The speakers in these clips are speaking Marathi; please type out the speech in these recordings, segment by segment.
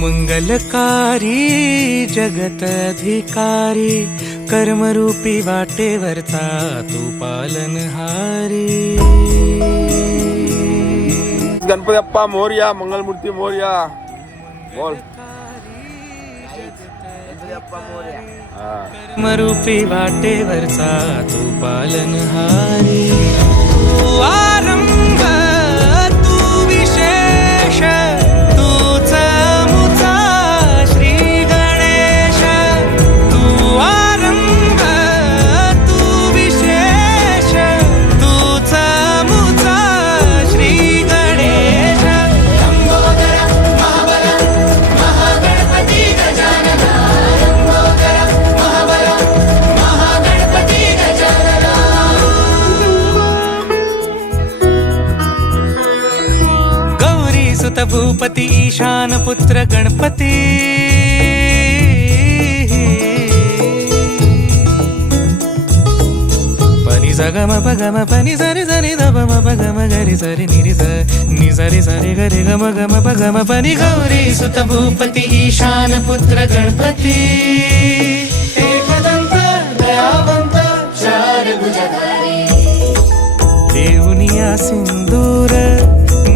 मंगलकारी जगत अधिकारी कर्मरूपी वाटेवरचा तू पालनहारी. गणपती बाप्पा मोरया, मंगलमूर्ती मोरया. बोल कर्मरूपी वाटेवरचा तू पालनहारी. तू आरंभ तू विशेष तूच मुचा श्री गणेश. तू आरंभ तू विशेष तूच मुचा श्री गणेश. लंबोदर महाबल महागणपती गजानना. लंबोदर महाबल महागणपती गजानना. गौरी सुत भूपती ईशान पुत्र गणपती. पनी सगम पगम पनी सरी सरी दबम पगम गरी सरी निरी नि सरी सरी गरी गम गम पगम पनी. गौरी सुत भूपती ईशान पुत्र गणपती. एकदंत दयावंत चार भुजधारी. देऊनिया सिंदूर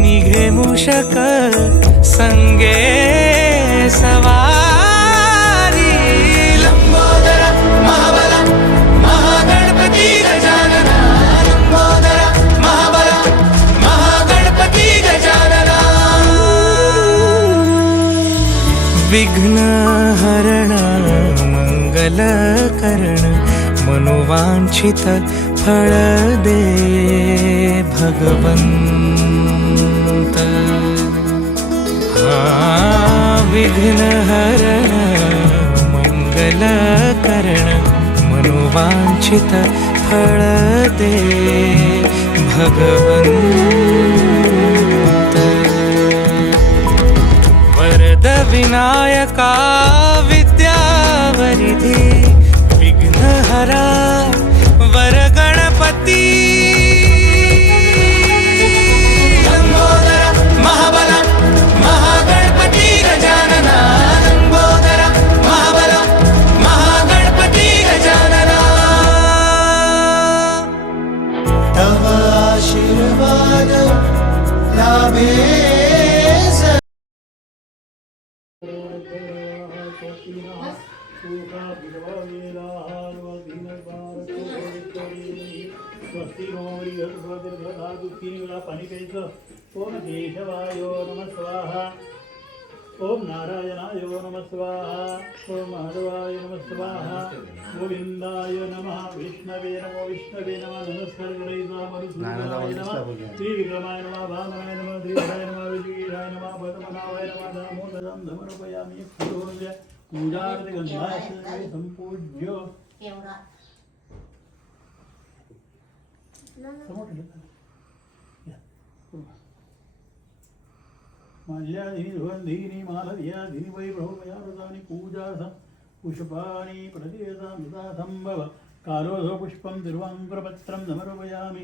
निघे मूषक संगे सवारी. लंबोदर महाबल महागणपती गजानना. लंबोदर महाबल महागणपती गजानना. विघ्न हरण मंगल करण मनोवांछित फळ दे भगवंत. विघ्न हरण मंगल करण मनोवांछित फळ दे भगवंत. वरद विनायका विद्यावरिधी विघ्नहरा वर गणपती. लंबोदर महाबल महागणपती गजानना. लंबोदर महाबल महागणपती गजानना. तव आशीर्वाद लाभे पाणी प्यायचं. ओम केशवायो नमः स्वाहा. ओम नारायणायो नमः स्वाहा. ओम माधवाय नमः स्वाहा. गोविंदाय नमः. विष्णवे नमो विष्णवे नमः. नमस्कार मरुसूदनाय नमः. श्रीविक्रमाय नमः. वामनाय नमः. श्रीधराय नमः. विजयीराय नमः. पद्मनाभाय नमः. दामोदरं धमरूपयामि. फलोर्य पूजार्थ गंधाय संपूज्य. माल्याधिनी सुगंधीनी मालव्याधिनी वैभवमयावृतानि पूजार्थं पुष्पाणि प्रदीयतामृतासंभव. कालोऽसौ पुष्पं तिरुवाङ्कुरपत्रं समर्पयामि.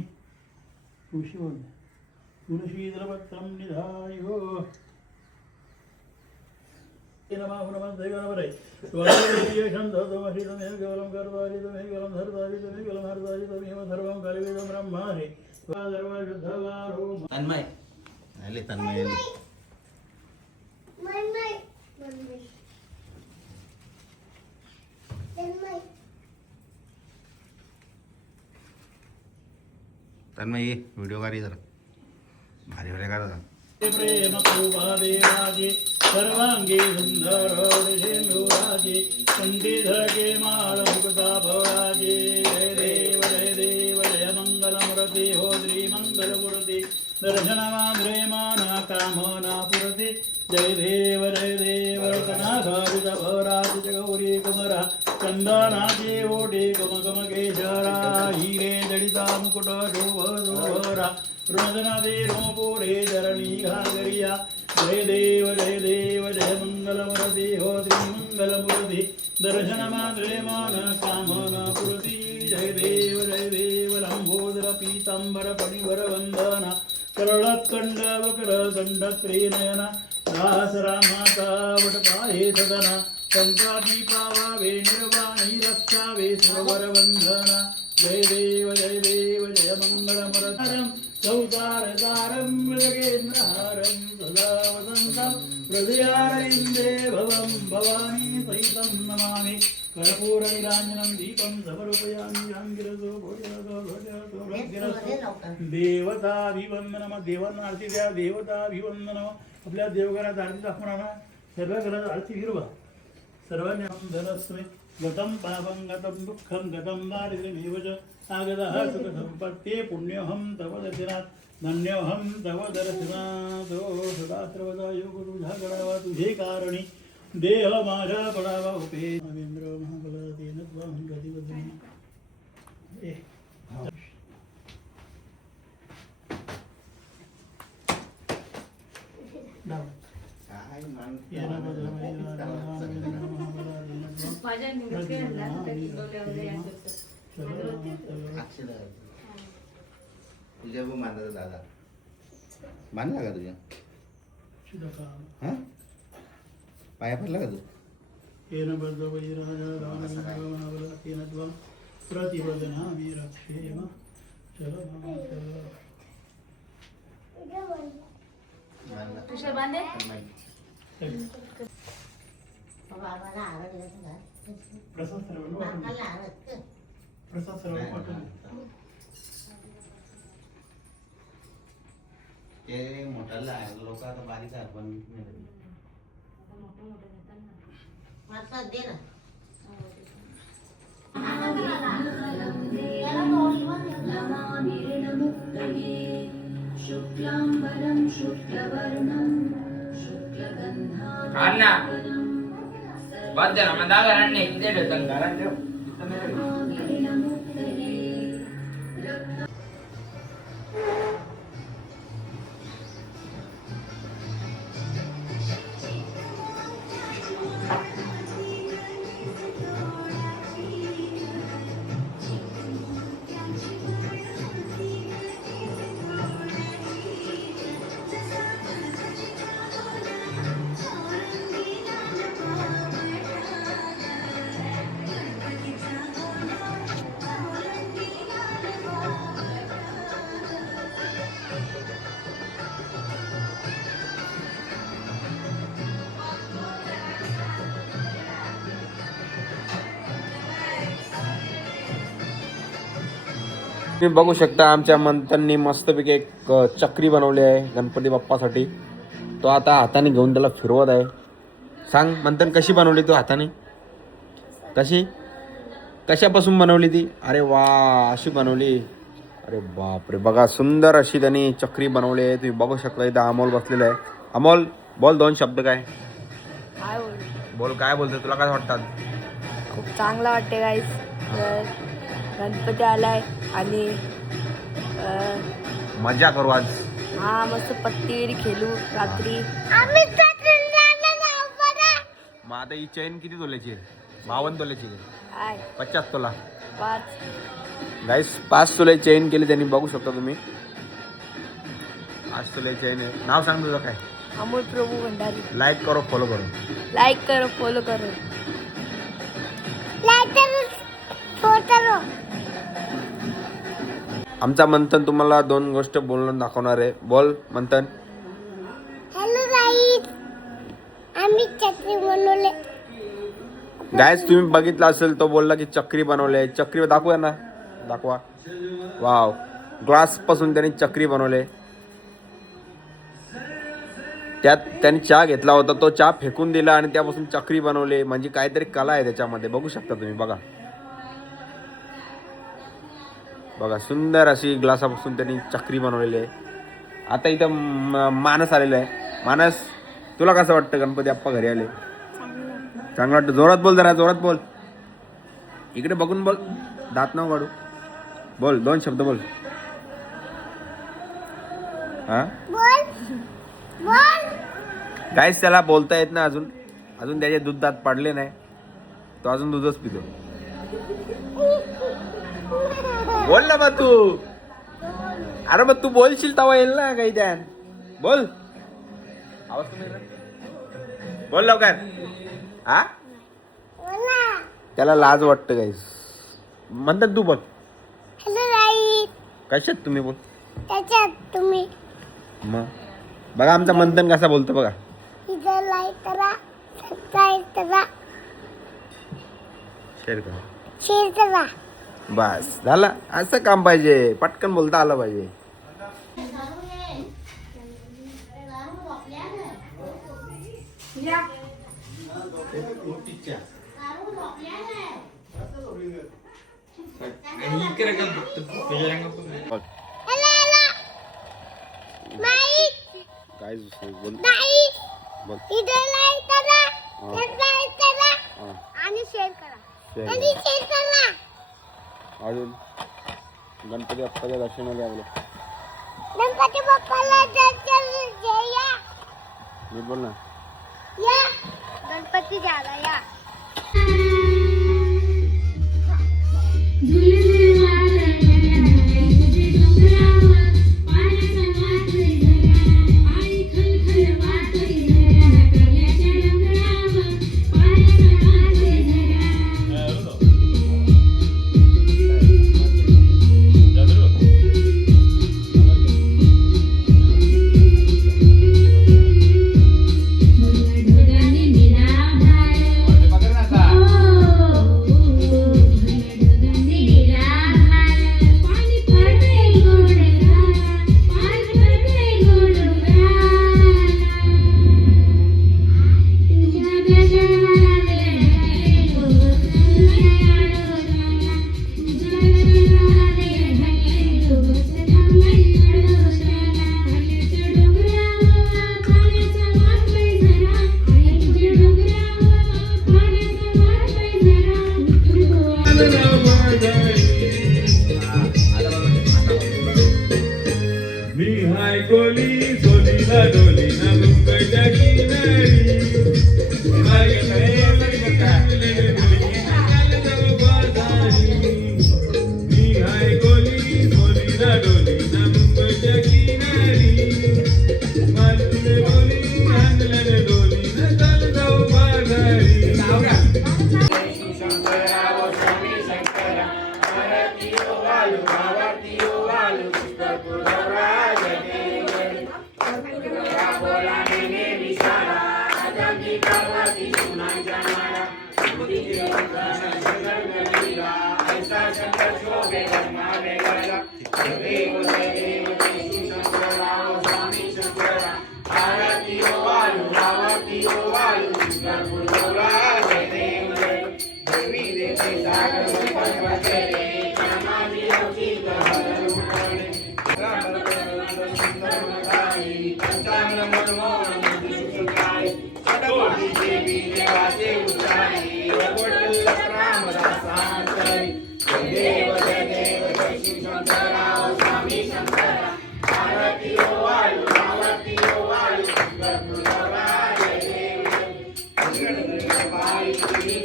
तुलसीदलपत्रं निधायो. नमः नमः देवनवरे. स्वामीयेषं धर्तमहितमेव केवलं कर्तारितमेव केवलं धर्तारितमेव केवलं हर्तारितमेव सर्वं कलिवेदं ब्रह्माणि. सर्वशुद्धवारो तन्मय आले तन्मय आले. तन्मय ये व्हिडिओ काढी जरा भारी भारी काढा. प्रेम देवाजे सर्वांगे सुंदर सिंधुराजे. कंठीधरके माळ मुक्ता भराजे. जय देव जय मंगलमूर्ती हो श्रीमंगलमूर्ती. दर्शनमात्रे माना कामना पुरते. जय देव कनाघारित भराजित गौरी कुमरा. चंदनाचे ओढे गम केशरा. हिरे जडिता मुकुट शोभरा. ऋणधनादे रोमपोरे धरणी घागरिया. जय देव जय मंगलमूर्ती हो श्रीमंगलमूर्ती. दर्शनमात्रे मान कामना पुरती. जय देव लंबोदर पीतांबर पणिवर वंदना. करळत्कंड वकर दंड त्रिनयना. आसरा माता वटपाये सदना संक्रांती पावावे निर्वाणी रक्षावे सरोवर वंदना जय देव जय मंगलमरतारं सौदारदारं मृगेन्द्रहारं सदा वसन्तं हृदयारविन्दे भवं भवानी सहितं नमामि कर्पूरनिराञ्जनं दीपं समर्पयामि अंगिरसो भोजरसो देवताभिवंदनम देवांना आरती द्या देवताभिवंदनम आपल्या देवघरात आरती दाखवून आणा सर्व घरात आरती फिरवा सर्वांनी धनस्मे गतं पापं गतं दुःखं गतं दारिद्र्यमेव च आगतः सुखसम्पत्ते पुण्योऽहं तव दर्शनात् धन्योऽहं तव दर्शनात् सदा सर्वदा योग तुझा घडावा तुझे कारणी देह माझा पडावा उपे रवींद्र महाबल तेन त्वं गतिवदनी तुझ्या पण बांधायचा दादा बांधला का तुझ्या हा पाया पडला का तू येन बद्ध वैराजा रावण तेन त्वं प्रतिवदनामि रक्षेम चल तुषार बांधे प्रसाद सर्व वाटून ते मोठा लोक आता बारीक आहे पण शुक्लांबरं शुक्लवर्णं शुक्लगन्धां बद्दल मंदा घरांनी किती ठेवतात घरात ठेव तुम्ही बघू शकता आमच्या मंथननी मस्तपैकी एक चक्री बनवली आहे गणपती बाप्पासाठी. तो आता हाताने घेऊन त्याला फिरवत आहे. सांग मंथन कशी बनवली तू हाताने? कशापासून बनवली ती? अरे वा अशी बनवली. अरे बापरे बघा सुंदर अशी त्यांनी चक्री बनवली आहे. तुम्ही बघू शकता इथं अमोल बसलेला आहे. अमोल बोल दोन शब्द काय बोल काय बोलतो तुला काय वाटतात? खूप चांगला वाटते गाईस. गणपती आलाय आणि मजा करू आज. हा मस्त पत्ती खेळू रात्री. मग आता ही चैन किती तोल्याची आहे? 52 तोल्याची आहे. 50 तोला 5 गाईस 5 तोले चैन केली त्यांनी. बघू शकता तुम्ही 5 तोले चैन आहे. नाव सांग तुझं काय? अमोल प्रभू भंडारी. लाईक करो फॉलो करो. लाईक करो फॉलो करो. आमचा मंथन तुम्हाला 2 गोष्ट बोलून दाखवणार आहे. बोल मंथन. हॅलो गाईज आम्ही चक्री बनवले. गाईस तुम्ही बघितलं असेल तो बोलला की चक्री बनवले. चक्री दाखवूया ना दाखवा. वाव ग्लास पासून त्यांनी चक्री बनवले. त्यात त्यांनी चहा घेतला होता तो चहा फेकून दिला आणि त्यापासून चक्री बनवले. म्हणजे काहीतरी कला आहे त्याच्यामध्ये. बघू शकता तुम्ही. बघा बघा सुंदर अशी ग्लासापासून त्यांनी चक्री बनवलेली आहे. आता इथं मानस आलेला आहे. मानस तुला कसं वाटतं गणपती बाप्पा घरी आले? चांगलं वाटतं. जोरात बोल जरा जोरात बोल. इकडे बघून बोल. दात न काढू. बोल 2 शब्द बोल. हा गाईस त्याला बोलता येत ना अजून त्याचे दूध दात पडले नाही. तो अजून दूधच पितो. बोल ना मग तू. अरे मग तू बोलशील तेव्हा येईल ना काही ध्यान. बोल आवाज तुम्ही बोल लवकर. हा बोला. त्याला लाज वाटतं गाईस. म्हणतात तू बोल. Hello right. कशात तुम्ही बोल. त्याच्यात तुम्ही मग बघा आमचा मंथन कसा बोलतो बघा. इथं लाईक करा, सबस्क्राईब करा, शेअर करा. शेअर करा. बस झालं. असं काम पाहिजे. पटकन बोलता आलं पाहिजे. बघ. Hello hello. माईक काय बोल माईक. बोल. इथं लाईक करा, हा. सबस्क्राईब करा हा. आणि शेअर करा. शेअर आणि शेअर करा. अजून गणपती बाप्पाच्या दर्शनाला आलो. गणपती बाप्पाला दर्शन घ्या. मी बोल ना. या गणपती झाला या.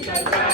शंकरा